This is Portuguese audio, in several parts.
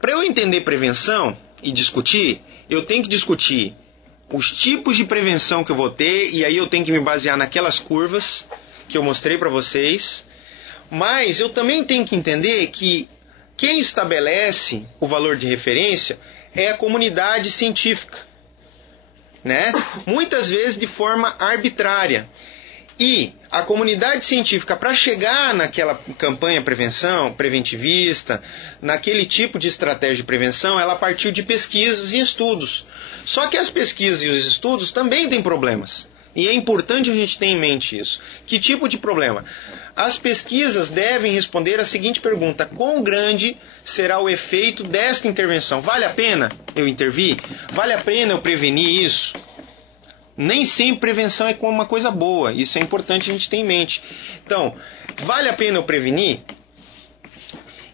Para eu entender prevenção e discutir, eu tenho que discutir os tipos de prevenção que eu vou ter, e aí eu tenho que me basear naquelas curvas que eu mostrei para vocês. Mas eu também tenho que entender que quem estabelece o valor de referência é a comunidade científica, né? Muitas vezes de forma arbitrária. E a comunidade científica, para chegar naquela campanha preventivista, naquele tipo de estratégia de prevenção, ela partiu de pesquisas e estudos. Só que as pesquisas e os estudos também têm problemas. E é importante a gente ter em mente isso. Que tipo de problema? As pesquisas devem responder a seguinte pergunta: quão grande será o efeito desta intervenção? Vale a pena eu intervir? Vale a pena eu prevenir isso? Nem sempre prevenção é uma coisa boa. Isso é importante a gente ter em mente. Então, vale a pena eu prevenir?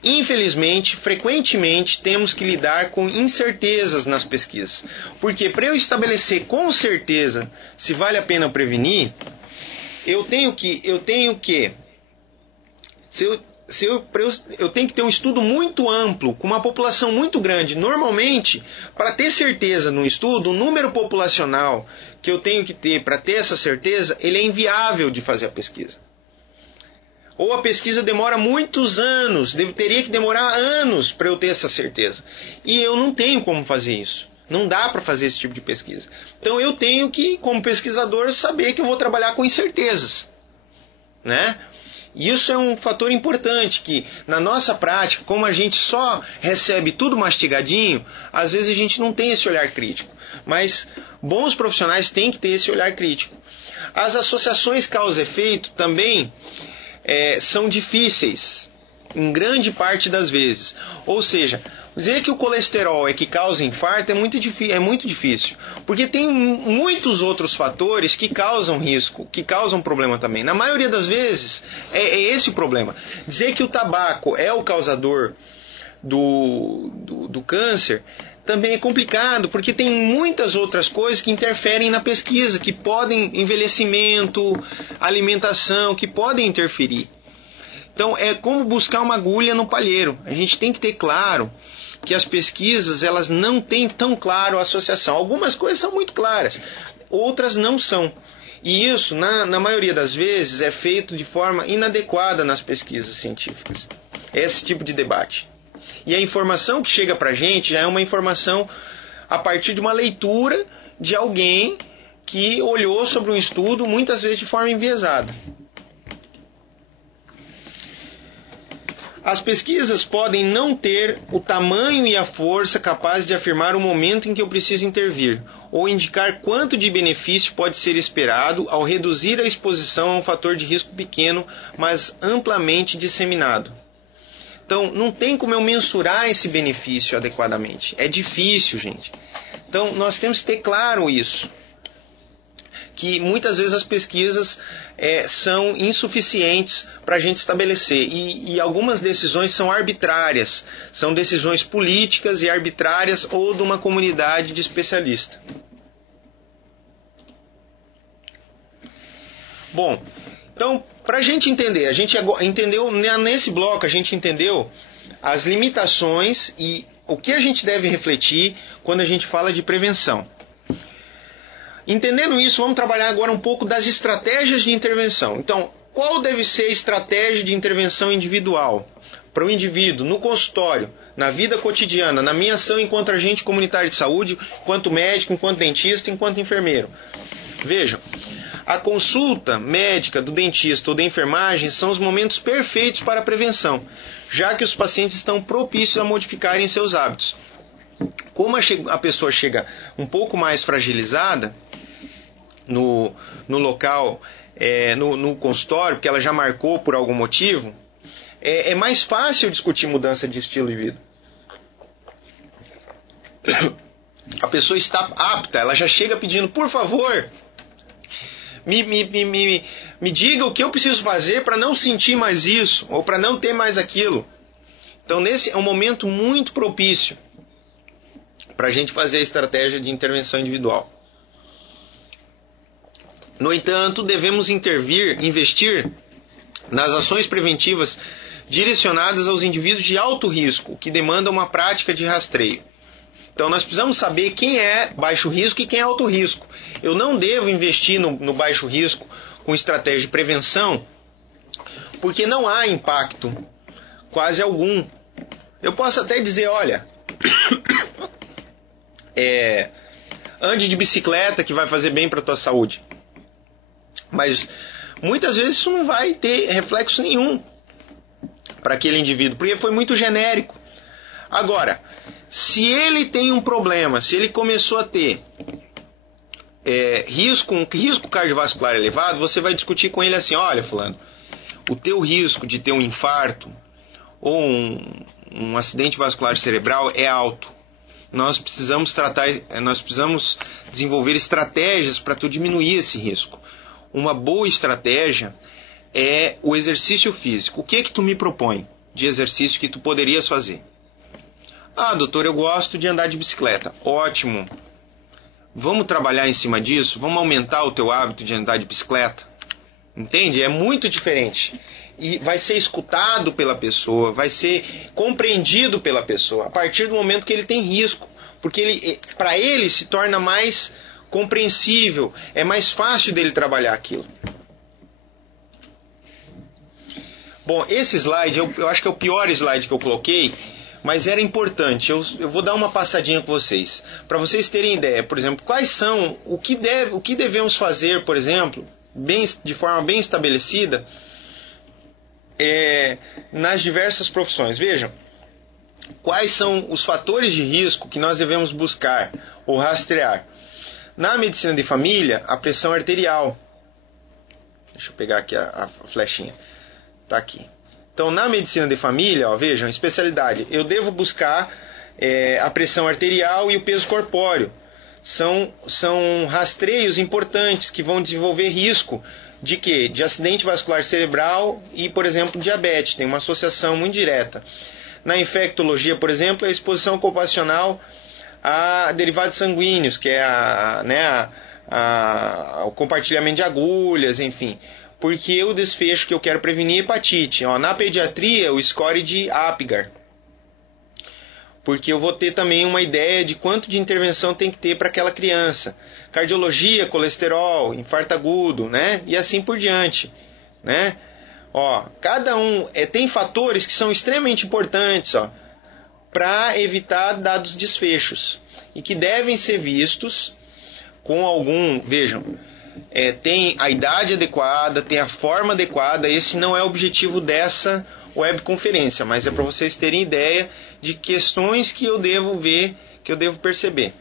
Infelizmente, frequentemente temos que lidar com incertezas nas pesquisas. Porque para eu estabelecer com certeza se vale a pena eu prevenir, eu tenho que ter um estudo muito amplo, com uma população muito grande. Normalmente, para ter certeza no estudo, o número populacional que eu tenho que ter para ter essa certeza, ele é inviável de fazer a pesquisa. Ou a pesquisa demora muitos anos, teria que demorar anos para eu ter essa certeza. E eu não tenho como fazer isso. Não dá para fazer esse tipo de pesquisa. Então eu tenho que, como pesquisador, saber que eu vou trabalhar com incertezas, né? E isso é um fator importante, que na nossa prática, como a gente só recebe tudo mastigadinho, às vezes a gente não tem esse olhar crítico. Mas bons profissionais têm que ter esse olhar crítico. As associações causa-efeito também são difíceis, em grande parte das vezes. Ou seja, dizer que o colesterol é que causa infarto é muito difícil. Porque tem muitos outros fatores que causam risco, que causam problema também. Na maioria das vezes, é esse o problema. Dizer que o tabaco é o causador do câncer também é complicado, porque tem muitas outras coisas que interferem na pesquisa, que podem, envelhecimento, alimentação, que podem interferir. Então é como buscar uma agulha no palheiro. A gente tem que ter claro que as pesquisas, elas não têm tão claro a associação. Algumas coisas são muito claras, outras não são. E isso, na maioria das vezes, é feito de forma inadequada nas pesquisas científicas. Esse tipo de debate. E a informação que chega para a gente já é uma informação a partir de uma leitura de alguém que olhou sobre um estudo, muitas vezes de forma enviesada. As pesquisas podem não ter o tamanho e a força capazes de afirmar o momento em que eu preciso intervir, ou indicar quanto de benefício pode ser esperado ao reduzir a exposição a um fator de risco pequeno, mas amplamente disseminado. Então, não tem como eu mensurar esse benefício adequadamente. É difícil, gente. Então, nós temos que ter claro isso. Que muitas vezes as pesquisas são insuficientes para a gente estabelecer. E algumas decisões são arbitrárias. São decisões políticas e arbitrárias ou de uma comunidade de especialistas. Bom, então, para a gente entender, a gente entendeu, nesse bloco a gente entendeu as limitações e o que a gente deve refletir quando a gente fala de prevenção. Entendendo isso, vamos trabalhar agora um pouco das estratégias de intervenção. Então, qual deve ser a estratégia de intervenção individual para o indivíduo, no consultório, na vida cotidiana, na minha ação enquanto agente comunitário de saúde, enquanto médico, enquanto dentista, enquanto enfermeiro? Vejam, a consulta médica do dentista ou da enfermagem são os momentos perfeitos para a prevenção, já que os pacientes estão propícios a modificarem seus hábitos. Como a pessoa chega um pouco mais fragilizada no local, no consultório, porque ela já marcou por algum motivo, é mais fácil discutir mudança de estilo de vida. A pessoa está apta, ela já chega pedindo, por favor, me diga o que eu preciso fazer para não sentir mais isso, ou para não ter mais aquilo. Então, nesse é um momento muito propício para a gente fazer a estratégia de intervenção individual. No entanto, devemos investir nas ações preventivas direcionadas aos indivíduos de alto risco, que demandam uma prática de rastreio. Então nós precisamos saber quem é baixo risco e quem é alto risco. Eu não devo investir no baixo risco com estratégia de prevenção, porque não há impacto quase algum. Eu posso até dizer, olha, ande de bicicleta que vai fazer bem para a tua saúde. Mas muitas vezes isso não vai ter reflexo nenhum para aquele indivíduo, porque foi muito genérico. Agora, se ele tem um problema, se ele começou a ter um risco cardiovascular elevado, você vai discutir com ele assim, olha, fulano, o teu risco de ter um infarto ou um acidente vascular cerebral é alto. Nós precisamos desenvolver estratégias para tu diminuir esse risco. Uma boa estratégia é o exercício físico. O que tu me propõe de exercício que tu poderias fazer? Ah, doutor, eu gosto de andar de bicicleta. Ótimo. Vamos trabalhar em cima disso? Vamos aumentar o teu hábito de andar de bicicleta? Entende? É muito diferente. E vai ser escutado pela pessoa, vai ser compreendido pela pessoa a partir do momento que ele tem risco. Porque para ele se torna mais compreensível, é mais fácil dele trabalhar aquilo. Bom, esse slide, eu acho que é o pior slide que eu coloquei, mas era importante. Eu vou dar uma passadinha com vocês, para vocês terem ideia. Por exemplo, quais são, o que devemos fazer, por exemplo, de forma bem estabelecida, nas diversas profissões. Vejam, quais são os fatores de risco que nós devemos buscar ou rastrear. Na medicina de família, a pressão arterial. Deixa eu pegar aqui a flechinha. Está aqui. Então, na medicina de família, vejam, especialidade, eu devo buscar a pressão arterial e o peso corpóreo. São rastreios importantes que vão desenvolver risco de quê? De acidente vascular cerebral e, por exemplo, diabetes. Tem uma associação muito direta. Na infectologia, por exemplo, a exposição ocupacional a derivados sanguíneos, que é o compartilhamento de agulhas, enfim. Porque o desfecho que eu quero prevenir é hepatite. Na pediatria, o score de Apgar. Porque eu vou ter também uma ideia de quanto de intervenção tem que ter para aquela criança. Cardiologia, colesterol, infarto agudo, né? E assim por diante, né? Cada um tem fatores que são extremamente importantes, para evitar dados desfechos e que devem ser vistos com vejam, tem a idade adequada, tem a forma adequada. Esse não é o objetivo dessa webconferência, mas é para vocês terem ideia de questões que eu devo ver, que eu devo perceber.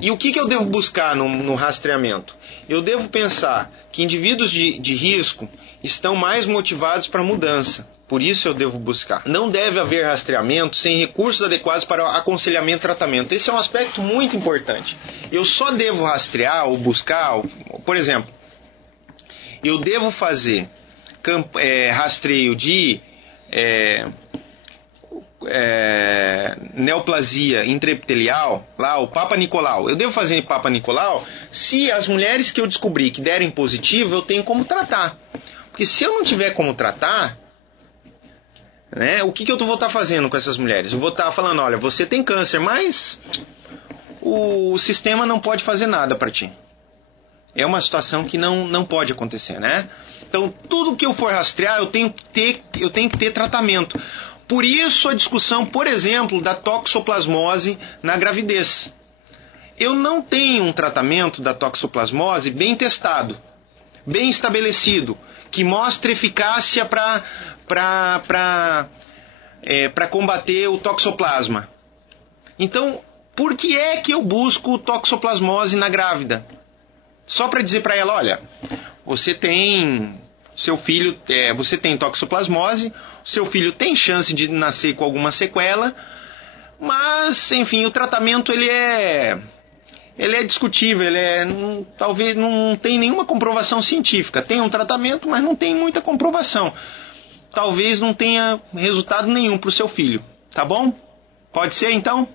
E o que eu devo buscar no rastreamento? Eu devo pensar que indivíduos de risco estão mais motivados para a mudança. Por isso eu devo buscar. Não deve haver rastreamento sem recursos adequados para aconselhamento e tratamento. Esse é um aspecto muito importante. Eu só devo rastrear ou buscar, por exemplo, eu devo fazer rastreio de neoplasia intraepitelial, lá o Papa Nicolau. Eu devo fazer Papa Nicolau se as mulheres que eu descobri que derem positivo, eu tenho como tratar. Porque se eu não tiver como tratar, né, o que eu vou estar fazendo com essas mulheres? Eu vou estar falando, olha, você tem câncer, mas o sistema não pode fazer nada para ti. É uma situação que não pode acontecer, né? Então, tudo que eu for rastrear, eu tenho que ter tratamento. Por isso a discussão, por exemplo, da toxoplasmose na gravidez. Eu não tenho um tratamento da toxoplasmose bem testado, bem estabelecido, que mostre eficácia para combater o toxoplasma. Então, por que é que eu busco toxoplasmose na grávida? Só para dizer para ela, olha, você tem toxoplasmose, seu filho tem chance de nascer com alguma sequela, mas, enfim, o tratamento ele é discutível, talvez não tem nenhuma comprovação científica. Tem um tratamento, mas não tem muita comprovação. Talvez não tenha resultado nenhum para o seu filho, tá bom? Pode ser, então?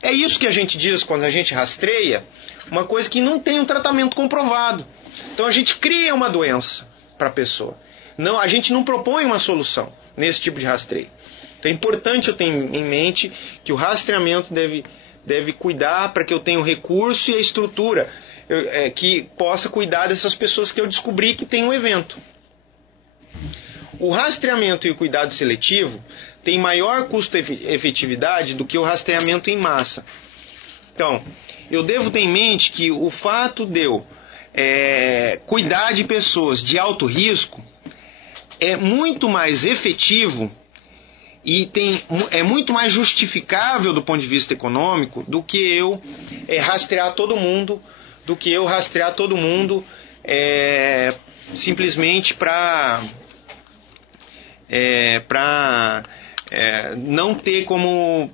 É isso que a gente diz quando a gente rastreia uma coisa que não tem um tratamento comprovado. Então a gente cria uma doença para a pessoa. Não, a gente não propõe uma solução nesse tipo de rastreio. Então é importante eu ter em mente que o rastreamento deve cuidar para que eu tenha o recurso e a estrutura que possa cuidar dessas pessoas que eu descobri que tem um evento. O rastreamento e o cuidado seletivo têm maior custo-efetividade do que o rastreamento em massa. Então, eu devo ter em mente que o fato de eu cuidar de pessoas de alto risco é muito mais efetivo e é muito mais justificável do ponto de vista econômico do que eu rastrear todo mundo, simplesmente para não ter como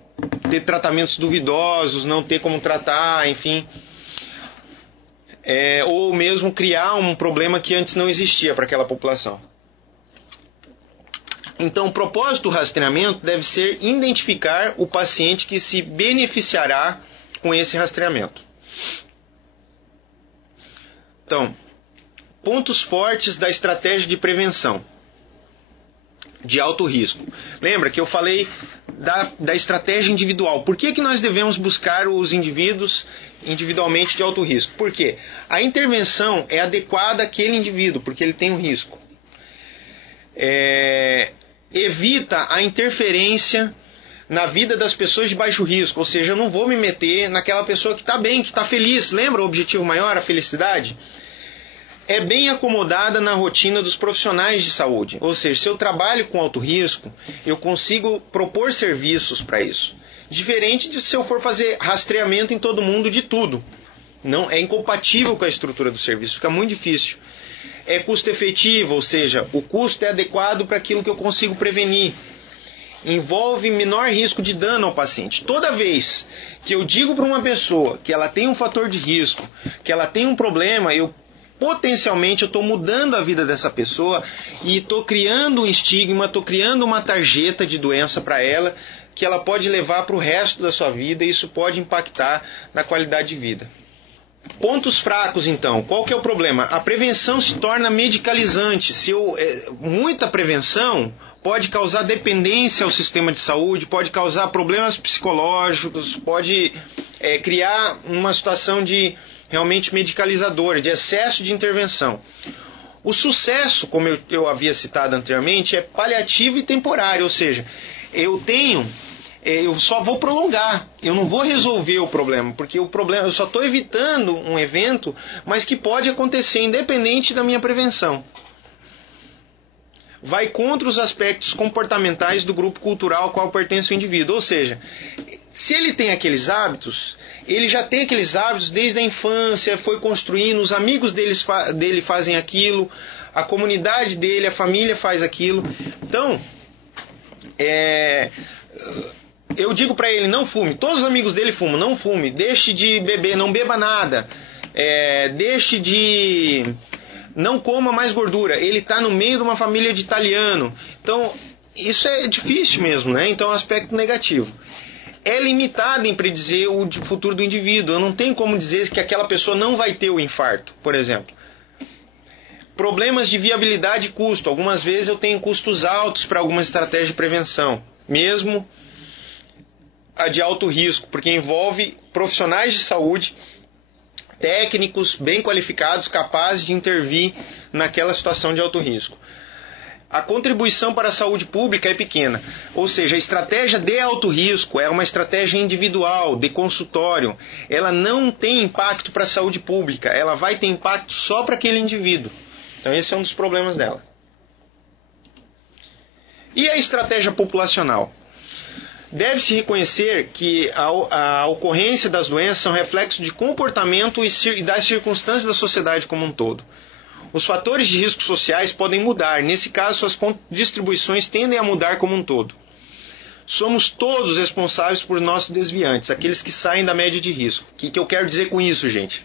ter tratamentos duvidosos, não ter como tratar, enfim, ou mesmo criar um problema que antes não existia para aquela população. Então, o propósito do rastreamento deve ser identificar o paciente que se beneficiará com esse rastreamento. Então, pontos fortes da estratégia de prevenção de alto risco. Lembra que eu falei da estratégia individual. Por que nós devemos buscar os indivíduos individualmente de alto risco? Por quê? A intervenção é adequada àquele indivíduo, porque ele tem um risco. Evita a interferência na vida das pessoas de baixo risco, ou seja, eu não vou me meter naquela pessoa que está bem, que está feliz. Lembra o objetivo maior, a felicidade? É bem acomodada na rotina dos profissionais de saúde. Ou seja, se eu trabalho com alto risco, eu consigo propor serviços para isso. Diferente de se eu for fazer rastreamento em todo mundo de tudo. Não, é incompatível com a estrutura do serviço, fica muito difícil. É custo efetivo, ou seja, o custo é adequado para aquilo que eu consigo prevenir. Envolve menor risco de dano ao paciente. Toda vez que eu digo para uma pessoa que ela tem um fator de risco, que ela tem um problema, potencialmente eu estou mudando a vida dessa pessoa e estou criando um estigma, estou criando uma tarjeta de doença para ela que ela pode levar para o resto da sua vida e isso pode impactar na qualidade de vida. Pontos fracos, então. Qual que é o problema? A prevenção se torna medicalizante. Muita prevenção pode causar dependência ao sistema de saúde, pode causar problemas psicológicos, pode criar uma situação de realmente medicalizadora, de excesso de intervenção. O sucesso, como eu havia citado anteriormente, é paliativo e temporário, ou seja, eu só vou prolongar, eu não vou resolver o problema, porque o problema, eu só estou evitando um evento, mas que pode acontecer independente da minha prevenção. Vai contra os aspectos comportamentais do grupo cultural ao qual pertence o indivíduo, ou seja, se ele tem aqueles hábitos, ele já tem aqueles hábitos desde a infância, foi construindo, os amigos dele fazem aquilo, a comunidade dele, a família faz aquilo. Então, eu digo para ele, não fume. Todos os amigos dele fumam, não fume. Deixe de beber, não beba nada. Não coma mais gordura. Ele está no meio de uma família de italiano. Então, isso é difícil mesmo, né? Então, é um aspecto negativo. É limitado em predizer o futuro do indivíduo. Eu não tenho como dizer que aquela pessoa não vai ter o infarto, por exemplo. Problemas de viabilidade e custo. Algumas vezes eu tenho custos altos para alguma estratégia de prevenção. Mesmo a de alto risco, porque envolve profissionais de saúde, técnicos bem qualificados, capazes de intervir naquela situação de alto risco. A contribuição para a saúde pública é pequena, ou seja, a estratégia de alto risco é uma estratégia individual, de consultório. Ela não tem impacto para a saúde pública, ela vai ter impacto só para aquele indivíduo. Então esse é um dos problemas dela. E a estratégia populacional? Deve-se reconhecer que a ocorrência das doenças são reflexo de comportamento e das circunstâncias da sociedade como um todo. Os fatores de risco sociais podem mudar, nesse caso suas distribuições tendem a mudar como um todo. Somos todos responsáveis por nossos desviantes, aqueles que saem da média de risco. O que eu quero dizer com isso, gente?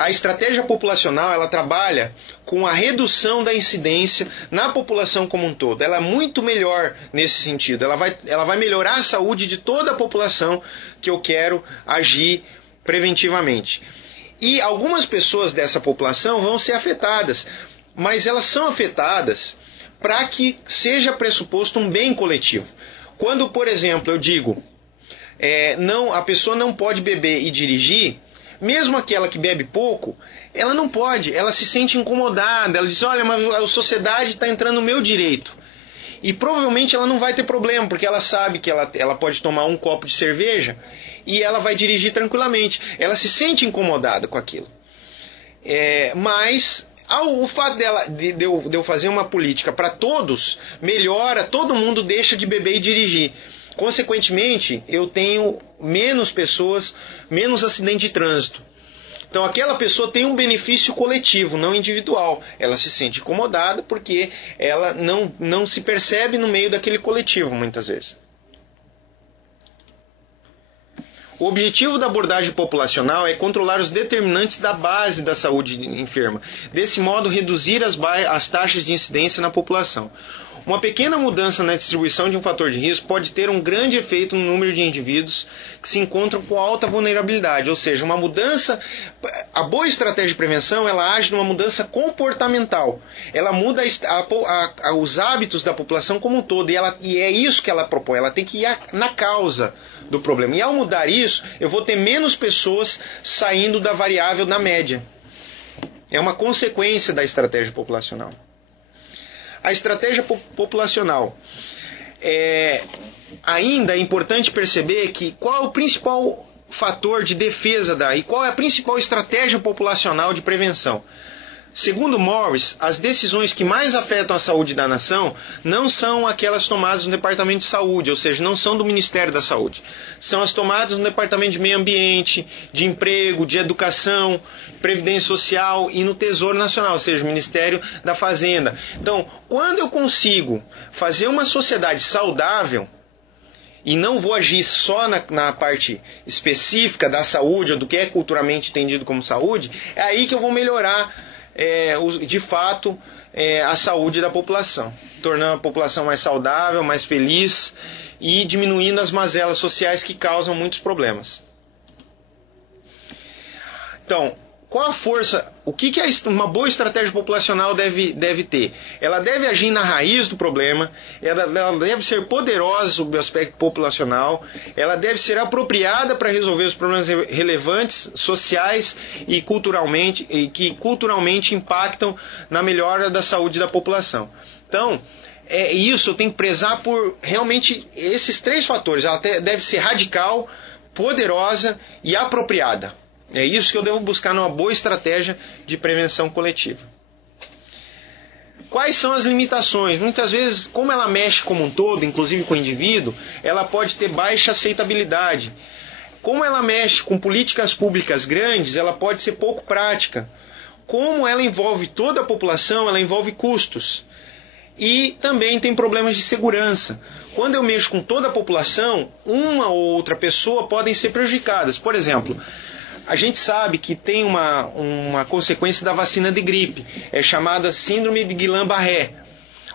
a estratégia populacional ela trabalha com a redução da incidência na população como um todo. Ela é muito melhor nesse sentido. Ela vai melhorar a saúde de toda a população que eu quero agir preventivamente. E algumas pessoas dessa população vão ser afetadas, mas elas são afetadas para que seja pressuposto um bem coletivo. Quando, por exemplo, eu digo a pessoa não pode beber e dirigir, mesmo aquela que bebe pouco, ela não pode, ela se sente incomodada, ela diz, olha, mas a sociedade está entrando no meu direito. E provavelmente ela não vai ter problema, porque ela sabe que ela pode tomar um copo de cerveja e ela vai dirigir tranquilamente. Ela se sente incomodada com aquilo. Mas o fato de eu fazer uma política para todos, melhora, todo mundo deixa de beber e dirigir. Consequentemente, eu tenho menos pessoas, menos acidente de trânsito. Então aquela pessoa tem um benefício coletivo, não individual. Ela se sente incomodada porque ela não se percebe no meio daquele coletivo, muitas vezes. O objetivo da abordagem populacional é controlar os determinantes da base da saúde enferma. Desse modo, reduzir as taxas de incidência na população. Uma pequena mudança na distribuição de um fator de risco pode ter um grande efeito no número de indivíduos que se encontram com alta vulnerabilidade, ou seja, uma mudança. A boa estratégia de prevenção ela age numa mudança comportamental. Ela muda os hábitos da população como um todo e é isso que ela propõe. Ela tem que ir na causa do problema. E ao mudar isso, eu vou ter menos pessoas saindo da variável da média. É uma consequência da estratégia populacional. A estratégia populacional. Ainda é importante perceber que qual é o principal fator de defesa e qual é a principal estratégia populacional de prevenção. Segundo Morris, as decisões que mais afetam a saúde da nação não são aquelas tomadas no Departamento de Saúde, ou seja, não são do Ministério da Saúde. São as tomadas no Departamento de Meio Ambiente, de Emprego, de Educação, Previdência Social e no Tesouro Nacional, ou seja, o Ministério da Fazenda. Então, quando eu consigo fazer uma sociedade saudável, e não vou agir só na parte específica da saúde, ou do que é culturalmente entendido como saúde, é aí que eu vou melhorar de fato a saúde da população, tornando a população mais saudável, mais feliz e diminuindo as mazelas sociais que causam muitos problemas. Então, qual a força, o que uma boa estratégia populacional deve ter? Ela deve agir na raiz do problema, ela deve ser poderosa sob o aspecto populacional, ela deve ser apropriada para resolver os problemas relevantes, sociais e que culturalmente impactam na melhora da saúde da população. Então, eu tenho que prezar por realmente esses três fatores. Ela deve ser radical, poderosa e apropriada. É isso que eu devo buscar numa boa estratégia de prevenção coletiva. Quais são as limitações? Muitas vezes, como ela mexe como um todo, inclusive com o indivíduo, ela pode ter baixa aceitabilidade. Como ela mexe com políticas públicas grandes, ela pode ser pouco prática. Como ela envolve toda a população, ela envolve custos. E também tem problemas de segurança. Quando eu mexo com toda a população, uma ou outra pessoa podem ser prejudicadas. Por exemplo, a gente sabe que tem uma consequência da vacina de gripe, é chamada síndrome de Guillain-Barré.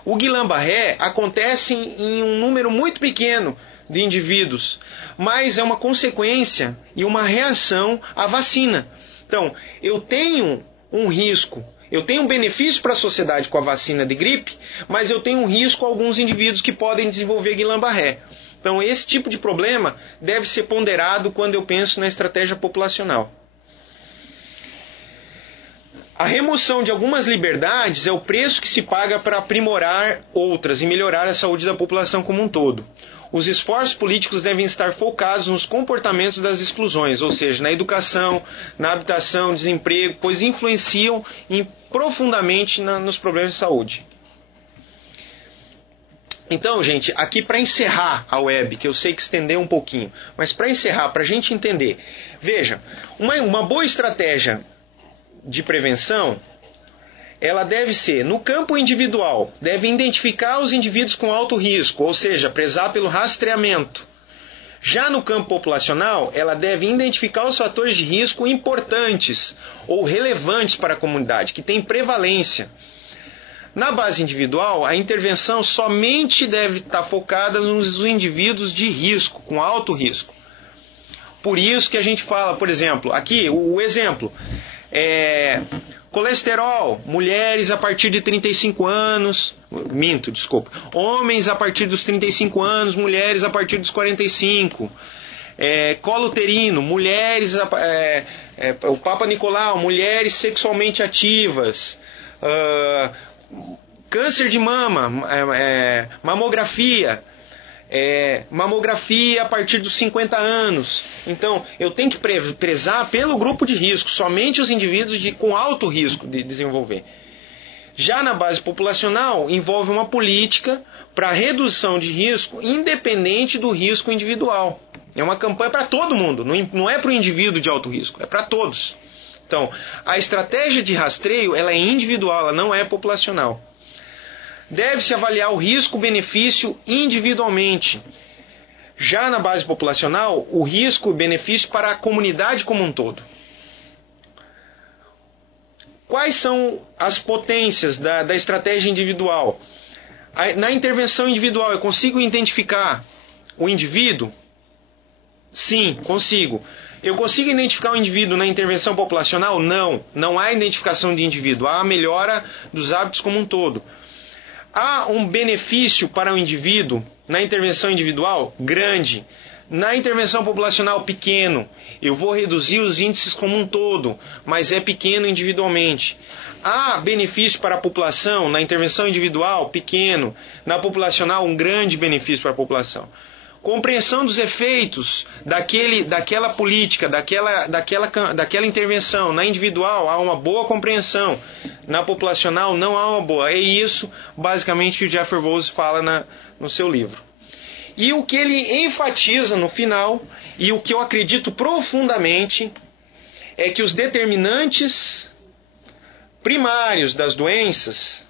O Guillain-Barré acontece em um número muito pequeno de indivíduos, mas é uma consequência e uma reação à vacina. Então, eu tenho um risco, eu tenho um benefício para a sociedade com a vacina de gripe, mas eu tenho um risco a alguns indivíduos que podem desenvolver Guillain-Barré. Então, esse tipo de problema deve ser ponderado quando eu penso na estratégia populacional. A remoção de algumas liberdades é o preço que se paga para aprimorar outras e melhorar a saúde da população como um todo. Os esforços políticos devem estar focados nos comportamentos das exclusões, ou seja, na educação, na habitação, desemprego, pois influenciam profundamente nos problemas de saúde. Então, gente, aqui para encerrar a web, que eu sei que estendeu um pouquinho, mas para encerrar, para a gente entender, veja, uma boa estratégia de prevenção, ela deve ser, no campo individual, deve identificar os indivíduos com alto risco, ou seja, prezar pelo rastreamento. Já no campo populacional, ela deve identificar os fatores de risco importantes ou relevantes para a comunidade, que têm prevalência. Na base individual, a intervenção somente deve estar focada nos indivíduos de risco, com alto risco. Por isso que a gente fala, por exemplo, aqui o exemplo é colesterol, mulheres a partir de 35 anos, homens a partir dos 35 anos, mulheres a partir dos 45, colo uterino, mulheres, o Papa Nicolau, mulheres sexualmente ativas, câncer de mama, mamografia, mamografia a partir dos 50 anos. Então, eu tenho que prezar pelo grupo de risco, somente os indivíduos com alto risco de desenvolver. Já na base populacional, envolve uma política para redução de risco independente do risco individual. É uma campanha para todo mundo, não é para o indivíduo de alto risco, é para todos. Então, a estratégia de rastreio ela é individual, ela não é populacional. Deve-se avaliar o risco-benefício individualmente. Já na base populacional, o risco e benefício para a comunidade como um todo. Quais são as potências da estratégia individual? Na intervenção individual, eu consigo identificar o indivíduo? Sim, consigo. Eu consigo identificar o indivíduo na intervenção populacional? Não. Não há identificação de indivíduo. Há a melhora dos hábitos como um todo. Há um benefício para o indivíduo na intervenção individual? Grande. Na intervenção populacional, pequeno. Eu vou reduzir os índices como um todo, mas é pequeno individualmente. Há benefício para a população na intervenção individual? Pequeno. Na populacional, um grande benefício para a população. Compreensão dos efeitos daquela política, daquela intervenção. Na individual há uma boa compreensão. Na populacional não há uma boa. É isso, basicamente, que o Jeffrey Vose fala no seu livro. E o que ele enfatiza no final, e o que eu acredito profundamente, é que os determinantes primários das doenças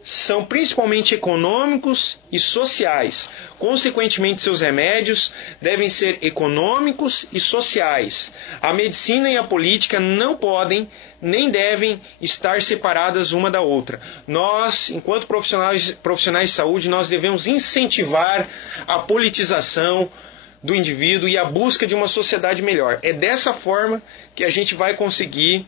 são principalmente econômicos e sociais. Consequentemente, seus remédios devem ser econômicos e sociais. A medicina e a política não podem nem devem estar separadas uma da outra. Nós, enquanto profissionais de saúde, nós devemos incentivar a politização do indivíduo e a busca de uma sociedade melhor. É dessa forma que a gente vai conseguir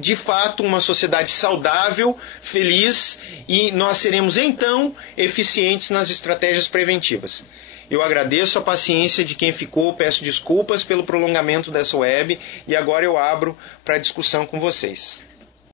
de fato uma sociedade saudável, feliz, e nós seremos então eficientes nas estratégias preventivas. Eu agradeço a paciência de quem ficou, peço desculpas pelo prolongamento dessa web e agora eu abro para discussão com vocês.